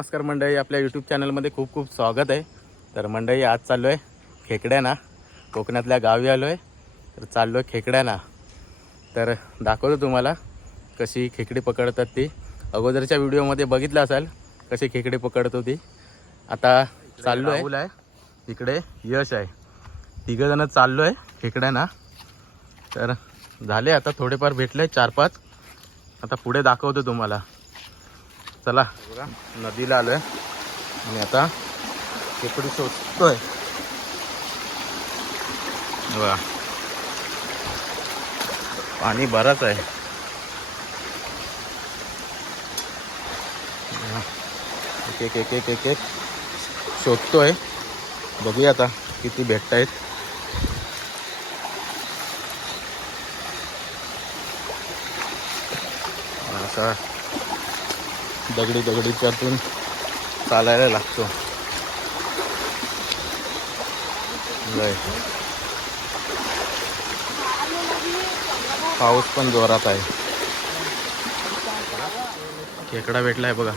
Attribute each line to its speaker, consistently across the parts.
Speaker 1: नमस्कार मंडळी आपल्या यूट्यूब चॅनलमध्ये खूप खूप स्वागत आहे. तर मंडळी आज चाललो आहे खेकड्याना कोकणातल्या गावी आलो आहे तर चाललो आहे खेकड्याना. तर दाखवतो तुम्हाला कशी खेकडी पकडतात ती. अगोदरच्या व्हिडिओमध्ये बघितलं असाल कशी खेकडी पकडत होती. आता चाललो आहे. इकडे यश आहे. तिघंजणं चाललो आहे खेकड्याना. तर झाले आता थोडेफार भेटले चार पाच. आता पुढे दाखवतो तुम्हाला. चला बघा नदीला आलोय. आणि आता खेकडी शोधतोय. बघा. पाणी बराच आहे. एक एक एक एक एक एक. शोधतोय. बघूया आता किती भेटत आहेत असा दगडी दगडीच्यातून चालायला लागतो. लय. पाऊस पण जोरात आहे. खेकडा भेटलाय बघा.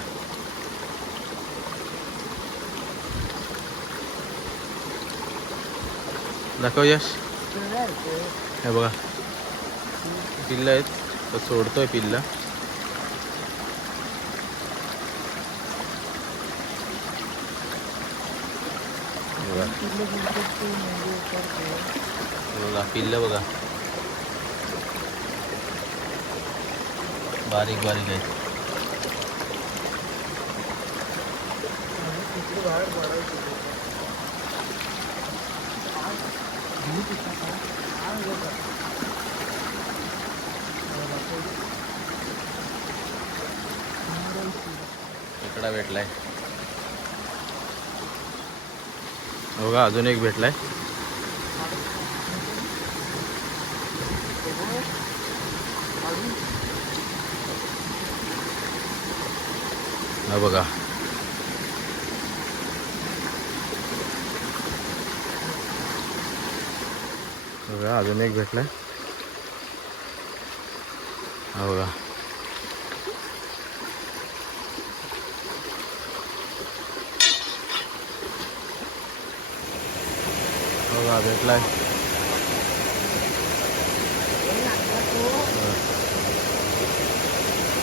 Speaker 1: दाखव यश. हे बघा. पिल्ल आहेत. तर सोडतोय पिल्ला. बघा. बघा बारीक बारीक आहेत. इकडा भेटलाय. बघा अजून एक भेटलाय. हा बघा. बघा अजून एक भेटलाय. हा बघा. बघा भेटलाय.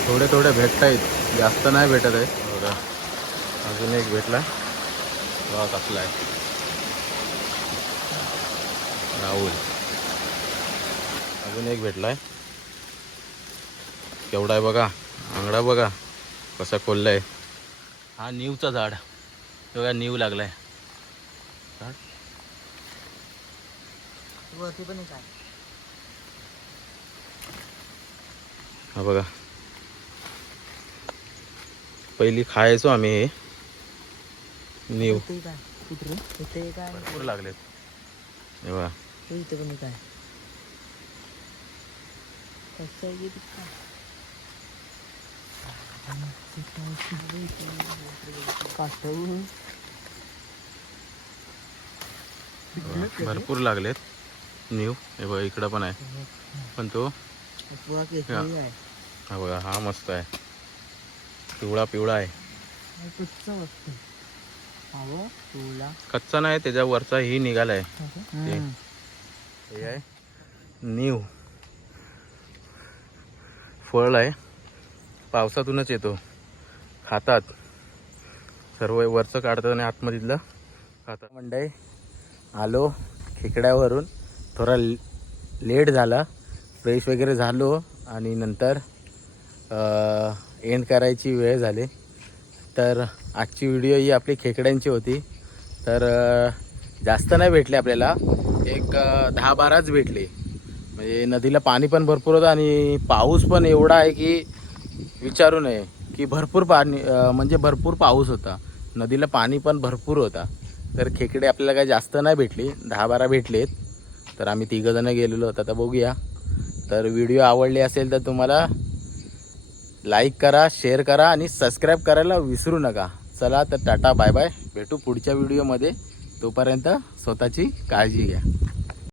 Speaker 1: थोडे थोडे भेटत आहेत जास्त नाही भेटत आहे. बघा अजून एक भेटला. बघा कसला आहे. राहुल. अजून एक भेटलाय. केवढा आहे बघा. आंगडा बघा. कसा खोललाय. हा नीवचा झाड. बघा नीव लागलाय. झाड?
Speaker 2: वरती पण एक आहे.
Speaker 1: हा बघा. पहिली खायचो आम्ही हे. नीव.
Speaker 2: इथे एक आहे. कुठे इथे एक आहे.
Speaker 1: भरपूर लागलेत. हे बघा.
Speaker 2: तो इथे पण एक आहे. कसं आहे ते काय? कासव.
Speaker 1: बघा, भरपूर लागलेत. न्यू हे बघा इकडं पण आहे. पण तो हा. बघा हा मस्त आहे. पिवळा पिवळा आहे. कच्चा नाही त्याच्या वरचा ही निघालाय
Speaker 2: हम्म.
Speaker 1: हे आहे. नीव. फळ आहे. पावसातूनच येतो. खातात. सर्व वरचं काढतात आणि आतमधीतलं खातात. मंडई आलो खेकड्यावरून. थोडा लेट झाला. फ्रेश वगैरे झालो आणि नंतर एंड करायची वेळ झाली. तर आजची व्हिडिओ ही आपली खेकड्यांची होती. तर जास्त नाही भेटले आपल्याला. एक दहा बाराच भेटले. म्हणजे नदीला पाणी पण भरपूर होतं आणि पाऊस पण एवढा आहे की विचारू नये की भरपूर पाणी म्हणजे भरपूर पाऊस होता. नदीला पाणी पण भरपूर होता. तर खेकडे आपल्याला काही जास्त नाही भेटली. दहा बारा भेटलेत. तर आम्ही तिघंजणं गेलेलो होतो. आता बघूया. तर व्हिडिओ आवडली असेल तर तुम्हाला लाईक करा शेअर करा आणि सबस्क्राईब करायला विसरू नका. चला तर टाटा बाय बाय. भेटू पुढच्या व्हिडिओमध्ये. तोपर्यंत स्वतःची काळजी घ्या.